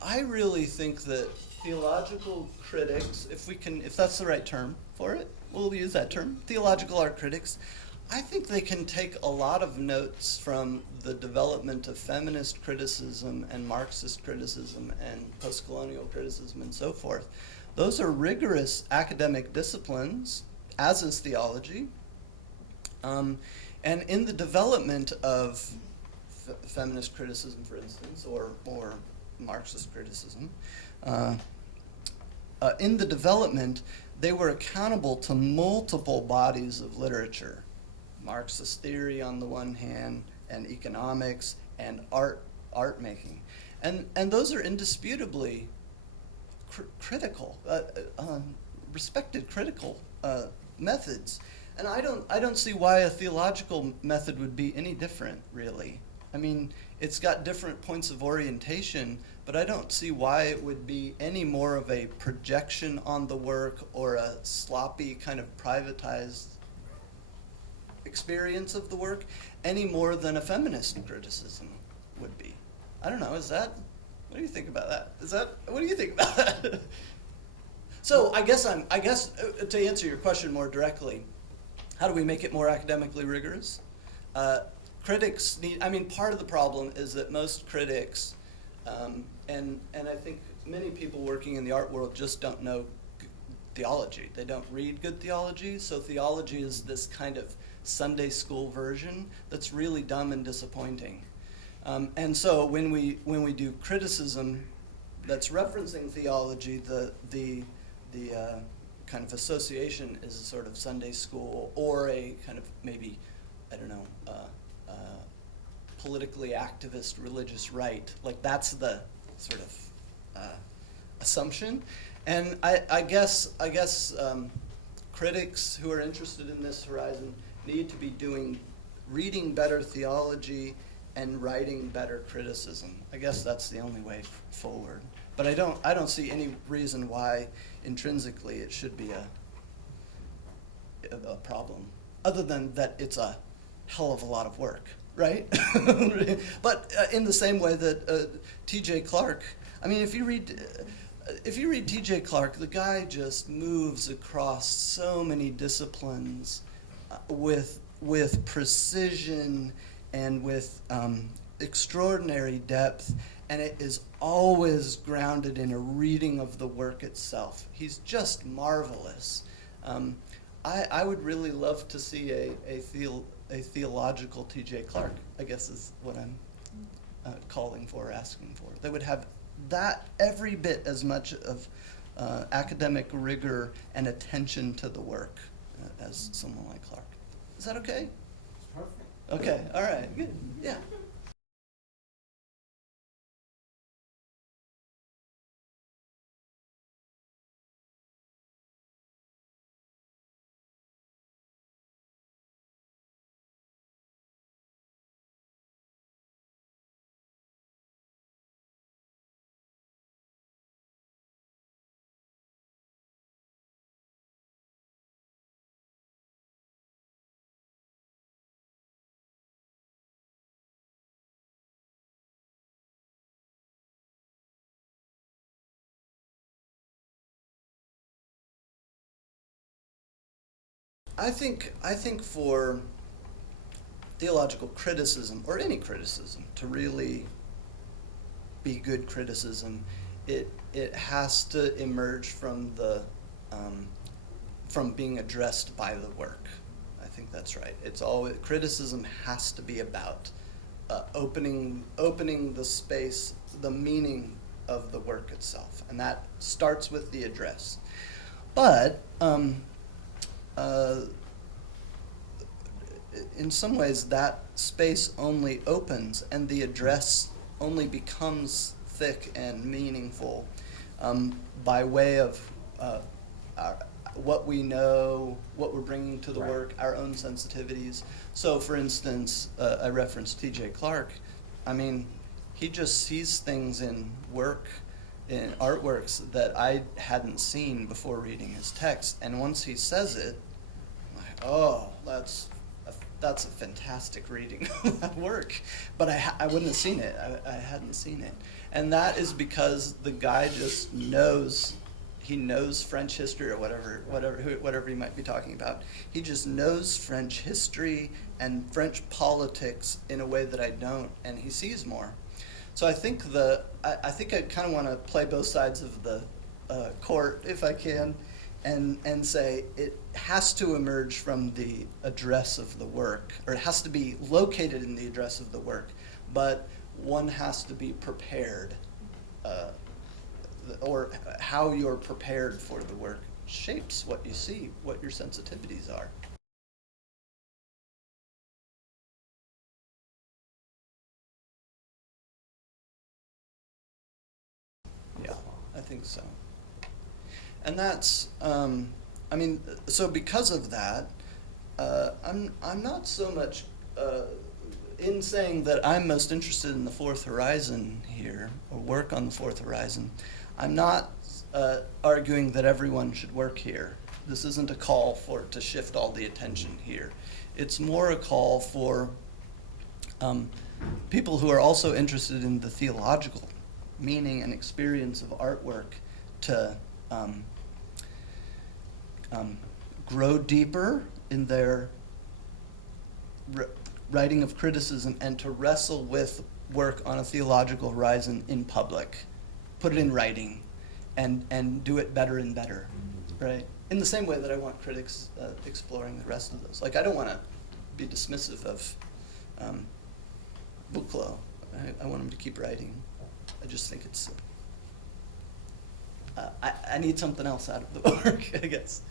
I really think that theological critics, if that's the right term for it, we'll use that term, theological art critics, I think they can take a lot of notes from the development of feminist criticism and Marxist criticism and post-colonial criticism and so forth. Those are rigorous academic disciplines, as is theology. And in the development of feminist criticism, for instance, or Marxist criticism, in the development, they were accountable to multiple bodies of literature. Marxist theory on the one hand, and economics, and art making. And those are indisputably critical, respected critical methods. And I don't see why a theological method would be any different, really. I mean, it's got different points of orientation, but I don't see why it would be any more of a projection on the work or a sloppy kind of privatized experience of the work any more than a feminist criticism would be. I don't know, what do you think about that? What do you think about that? So I guess to answer your question more directly, how do we make it more academically rigorous? Critics part of the problem is that most critics, and I think many people working in the art world just don't know theology. They don't read good theology, so theology is this kind of Sunday school version that's really dumb and disappointing. And so when we do criticism that's referencing theology, the kind of association is a sort of Sunday school or a kind of maybe, I don't know, politically activist religious right. Like that's the sort of assumption. And I guess critics who are interested in this horizon need to be reading better theology and writing better criticism. I guess that's the only way forward. But I don't see any reason why intrinsically it should be a problem, other than that it's a hell of a lot of work, right? But in the same way that T.J. Clark, I mean, if you read T.J. Clark, the guy just moves across so many disciplines with precision and with extraordinary depth, and it is always grounded in a reading of the work itself. He's just marvelous. I would really love to see a theological T.J. Clark, I guess is what I'm calling for, asking for. They would have that every bit as much of academic rigor and attention to the work as someone like Clark. Is that okay? It's perfect. Okay, all right, good, yeah. I think for theological criticism, or any criticism, to really be good criticism, it has to emerge from from being addressed by the work. I think that's right. It's always, criticism has to be about opening the space, the meaning of the work itself, and that starts with the address. But in some ways, that space only opens and the address only becomes thick and meaningful by way of what we know, what we're bringing to the Right. work, our own sensitivities. So, for instance, I referenced T.J. Clark. I mean, he just sees things in artworks that I hadn't seen before reading his text. And once he says it, I'm like, oh, that's a fantastic reading of that work. But I wouldn't have seen it. I hadn't seen it. And that is because the guy just knows. He knows French history, or whatever he might be talking about. He just knows French history and French politics in a way that I don't, and he sees more. So I think I kind of want to play both sides of the court, if I can, and say it has to emerge from the address of the work, or it has to be located in the address of the work, but one has to be prepared, or how you're prepared for the work shapes what you see, what your sensitivities are. Yeah, I think so. And that's, I mean, so because of that, I'm not so much in saying that I'm most interested in the fourth horizon here, or work on the fourth horizon. I'm not arguing that everyone should work here. This isn't a call to shift all the attention here. It's more a call for people who are also interested in the theological meaning and experience of artwork to grow deeper in their writing of criticism, and to wrestle with work on a theological horizon in public, put it in writing, and do it better and better, right? In the same way that I want critics exploring the rest of those. Like, I don't want to be dismissive of Buchloh. I want him to keep writing. I just think it's, I need something else out of the work, I guess.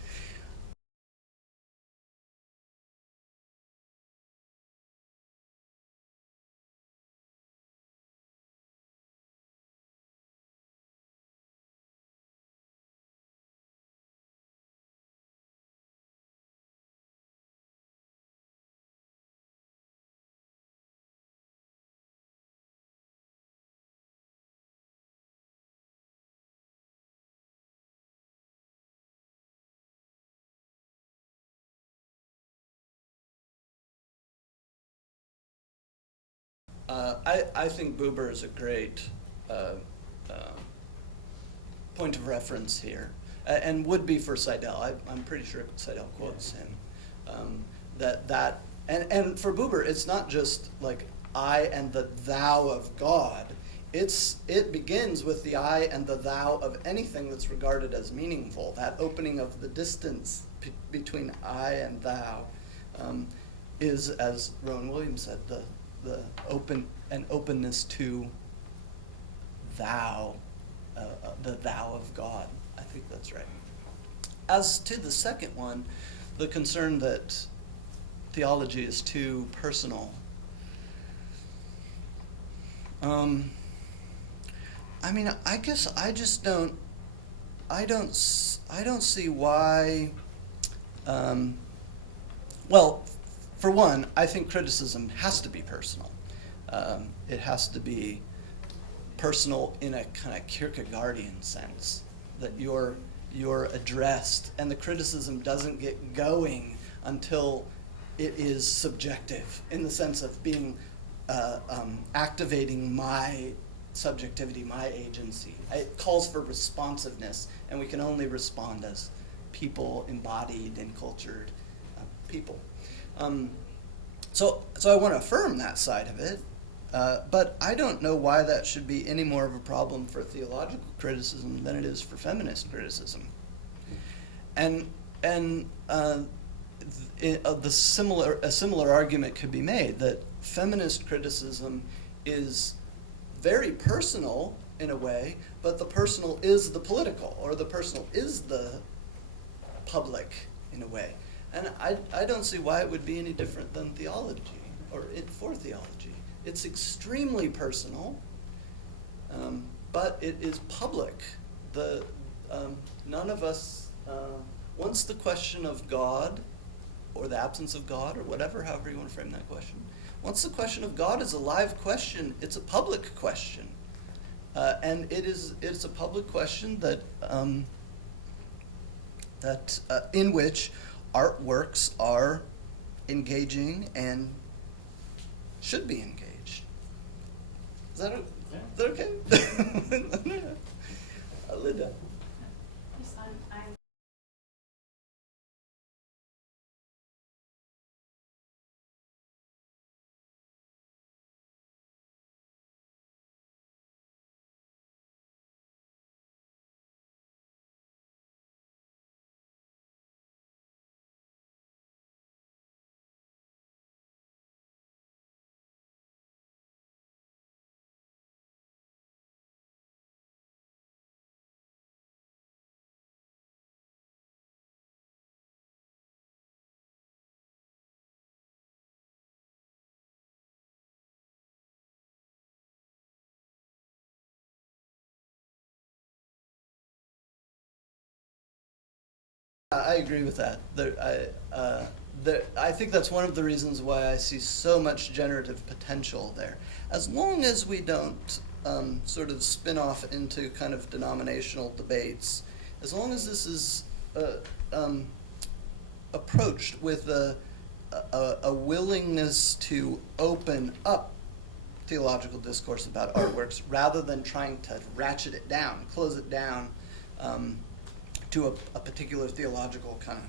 I think Buber is a great point of reference here, and would be for Seidel. I'm pretty sure Seidel quotes him. And for Buber, it's not just like I and the thou of God. It begins with the I and the thou of anything that's regarded as meaningful. That opening of the distance between I and thou is, as Rowan Williams said, the openness to thou, the thou of God. I think that's right. As to the second one, the concern that theology is too personal. I mean, I guess I just don't see why. Well, for one, I think criticism has to be personal. It has to be personal in a kind of Kierkegaardian sense, that you're addressed, and the criticism doesn't get going until it is subjective, in the sense of being activating my subjectivity, my agency. It calls for responsiveness, and we can only respond as people, embodied and cultured people. So I want to affirm that side of it, but I don't know why that should be any more of a problem for theological criticism than it is for feminist criticism. And a similar argument could be made that feminist criticism is very personal in a way, but the personal is the political, or the personal is the public in a way. And I don't see why it would be any different than theology, or for theology. It's extremely personal, but it is public. None of us, once the question of God, or the absence of God, or whatever, however you want to frame that question, once the question of God is a live question, it's a public question. And it's a public question that in which artworks are engaging and should be engaged. Is that okay? Linda. Yes, I'm I agree with that. I think that's one of the reasons why I see so much generative potential there. As long as we don't sort of spin off into kind of denominational debates, as long as this is approached with a willingness to open up theological discourse about artworks rather than trying to ratchet it down, close it down, to a particular theological kind of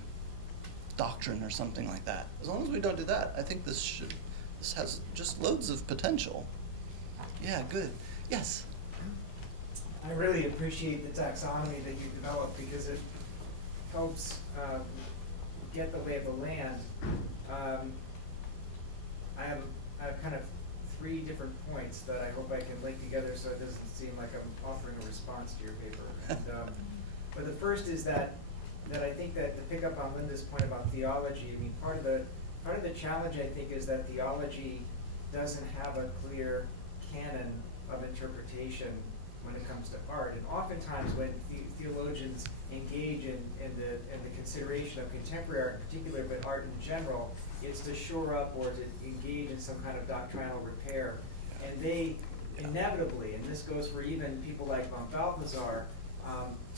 doctrine or something like that. As long as we don't do that, I think this has just loads of potential. Yeah, good. Yes? I really appreciate the taxonomy that you developed because it helps get the lay of the land. I have kind of three different points that I hope I can link together so it doesn't seem like I'm offering a response to your paper. And, but the first is that I think that to pick up on Linda's point about theology, I mean, part of the challenge, I think, is that theology doesn't have a clear canon of interpretation when it comes to art. And oftentimes when theologians engage in the consideration of contemporary art in particular, but art in general, it's to shore up or to engage in some kind of doctrinal repair. And they inevitably, and this goes for even people like von Balthasar,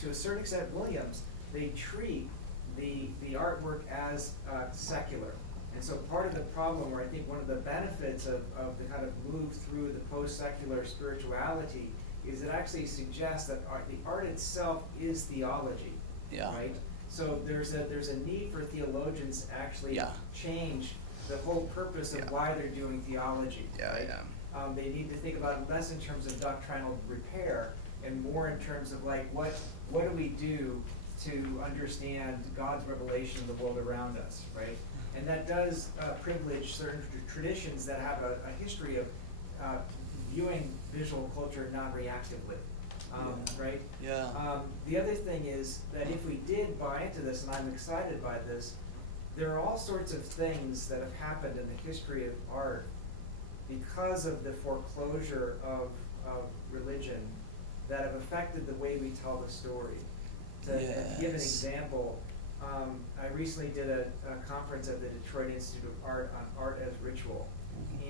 to a certain extent Williams, they treat the artwork as secular. And so part of the problem, or I think one of the benefits of the kind of move through the post-secular spirituality, is it actually suggests that the art itself is theology, Yeah. right? So there's a need for theologians to actually Yeah. change the whole purpose of Yeah. why they're doing theology. Yeah, right? yeah. They need to think about it less in terms of doctrinal repair and more in terms of like what do we do to understand God's revelation of the world around us, right? And that does privilege certain traditions that have a history of viewing visual culture non-reactively, right? Yeah. The other thing is that if we did buy into this, and I'm excited by this, there are all sorts of things that have happened in the history of art because of the foreclosure of religion that have affected the way we tell the story. To give an example, I recently did a conference at the Detroit Institute of Art on art as ritual.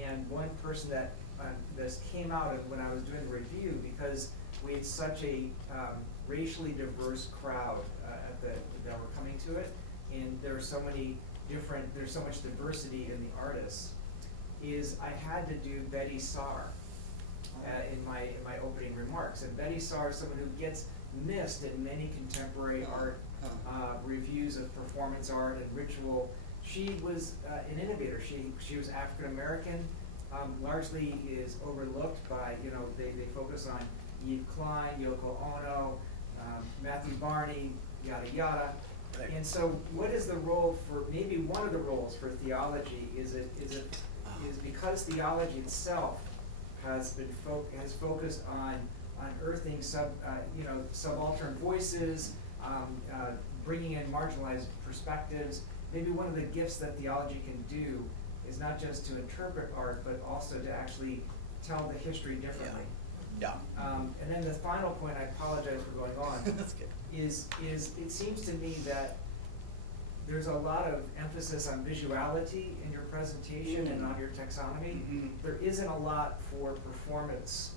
And one person that this came out of when I was doing the review, because we had such a racially diverse crowd that were coming to it, and there's so much diversity in the artists, is I had to do Betty Saar in my opening remarks. And Betty Saar is someone who gets missed in many contemporary art reviews of performance art and ritual. She was an innovator. She was African American, largely is overlooked by, they focus on Yves Klein, Yoko Ono, Matthew Barney, yada yada. Right. And so what is the role for, maybe one of the roles for theology is because theology itself has focused on unearthing subaltern voices, bringing in marginalized perspectives. Maybe one of the gifts that theology can do is not just to interpret art, but also to actually tell the history differently. Yeah. And then the final point, I apologize for going on, That's good. is it seems to me that there's a lot of emphasis on visuality in your presentation and on your taxonomy. Mhm. There isn't a lot for performance.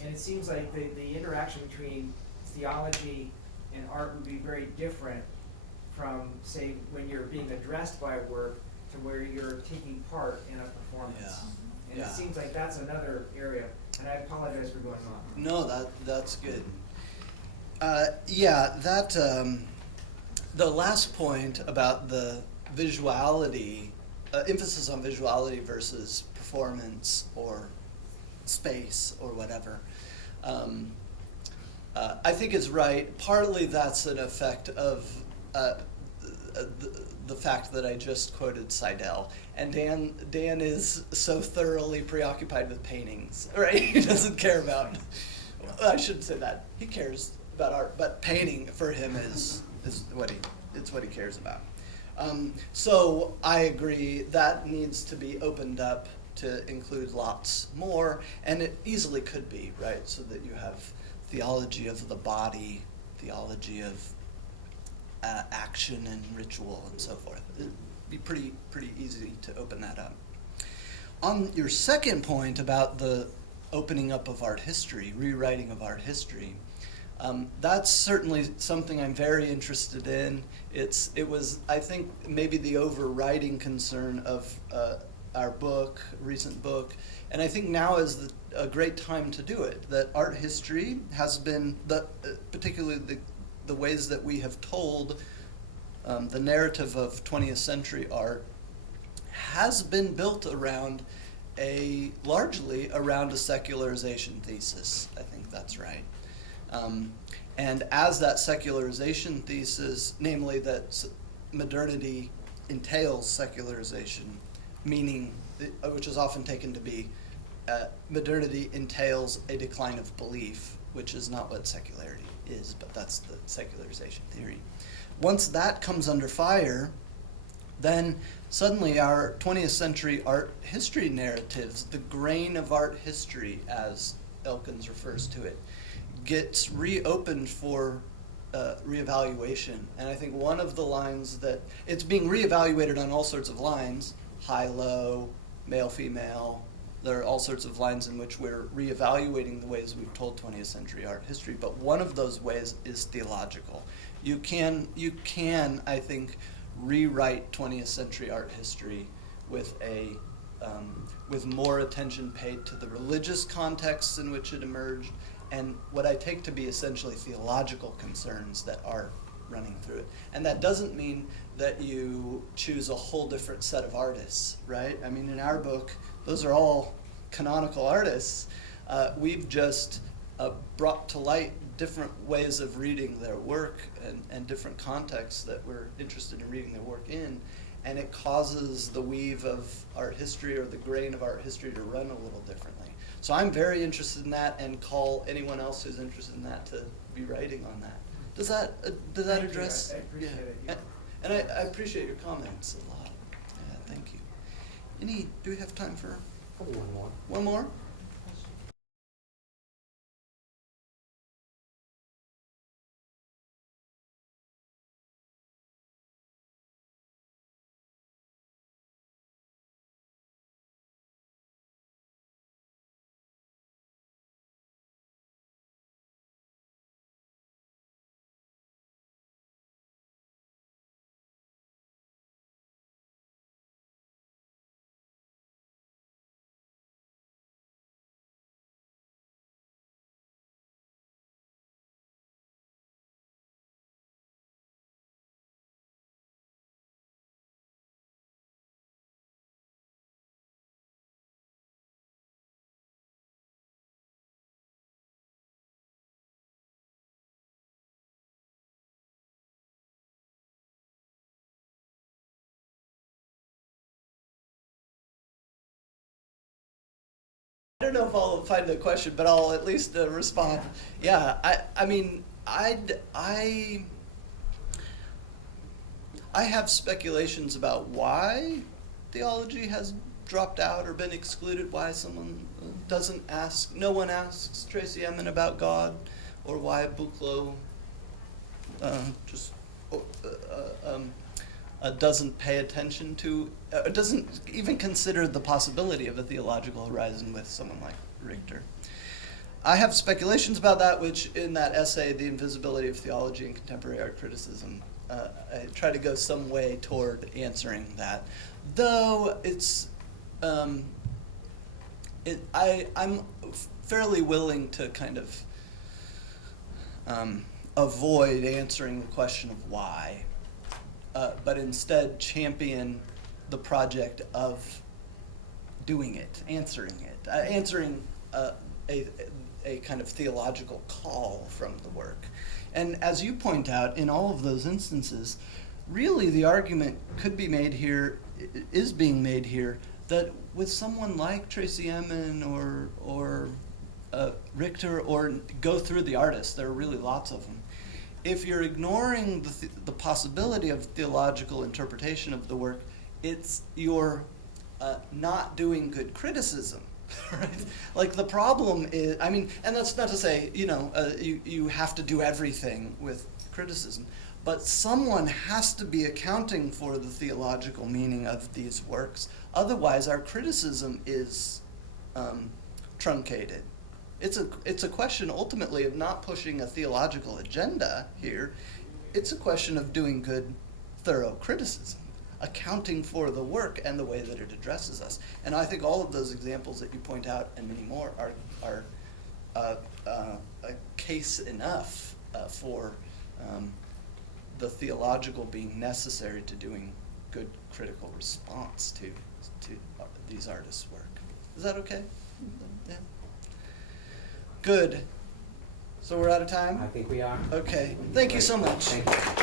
And it seems like the interaction between theology and art would be very different from, say, when you're being addressed by a work to where you're taking part in a performance. Yeah. And Yeah. it seems like that's another area, and I apologize for going on. No, that's good. The last point about the visuality, emphasis on visuality versus performance or space or whatever, I think is right. Partly that's an effect of the fact that I just quoted Seidel, and Dan is so thoroughly preoccupied with paintings, right? He doesn't care about. I shouldn't say that. He cares about art, but painting for him is what he cares about. So I agree that needs to be opened up to include lots more, and it easily could be, right? So that you have theology of the body, theology of action and ritual and so forth. It'd be pretty easy to open that up. On your second point about the opening up of art history, rewriting of art history, that's certainly something I'm very interested in. It was, I think, maybe the overriding concern of our recent book, and I think now is a great time to do it. That art history has been, particularly the ways that we have told the narrative of 20th century art, has been built largely around a secularization thesis. I think that's right. And as that secularization thesis, namely that modernity entails secularization, meaning, which is often taken to be, modernity entails a decline of belief, which is not what secularity is, but that's the secularization theory. Once that comes under fire, then suddenly our 20th century art history narratives, the grain of art history, as Elkins refers to it, gets reopened for reevaluation. And I think one of the lines that, it's being reevaluated on all sorts of lines, high-low, male-female, there are all sorts of lines in which we're reevaluating the ways we've told 20th century art history, but one of those ways is theological. You can, I think, rewrite 20th century art history with more attention paid to the religious contexts in which it emerged, and what I take to be essentially theological concerns that are running through it. And that doesn't mean that you choose a whole different set of artists, right? I mean, in our book, those are all canonical artists. We've just brought to light different ways of reading their work and different contexts that we're interested in reading their work in, and it causes the weave of art history or the grain of art history to run a little differently. So I'm very interested in that, and call anyone else who's interested in that to be writing on that. Does that Thank you. address? I appreciate it. Yeah. And I appreciate your comments a lot. Yeah, thank you. Do we have time for Probably one more. one more? I don't know if I'll find the question, but I'll at least respond. Yeah, I mean, I have speculations about why theology has dropped out or been excluded, why someone doesn't ask, no one asks Tracy Emin about God, or why Buchloh doesn't pay attention to, doesn't even consider the possibility of a theological horizon with someone like Richter. I have speculations about that, which in that essay, The Invisibility of Theology in Contemporary Art Criticism, I try to go some way toward answering that. Though it's, I'm fairly willing to kind of avoid answering the question of why. But instead champion the project of doing it, answering a kind of theological call from the work. And as you point out, in all of those instances, really the argument could be made here, is being made here, that with someone like Tracy Emin or Richter, or go through the artists, there are really lots of them, if you're ignoring the possibility of theological interpretation of the work, you're not doing good criticism, right? Like the problem is, I mean, and that's not to say, you have to do everything with criticism, but someone has to be accounting for the theological meaning of these works. Otherwise, our criticism is truncated. It's a question ultimately of not pushing a theological agenda here. It's a question of doing good, thorough criticism, accounting for the work and the way that it addresses us. And I think all of those examples that you point out and many more are a case enough for the theological being necessary to doing good critical response to these artists' work. Is that okay? Yeah. Good. So we're out of time? I think we are. Okay. Thank you so much. Thank you.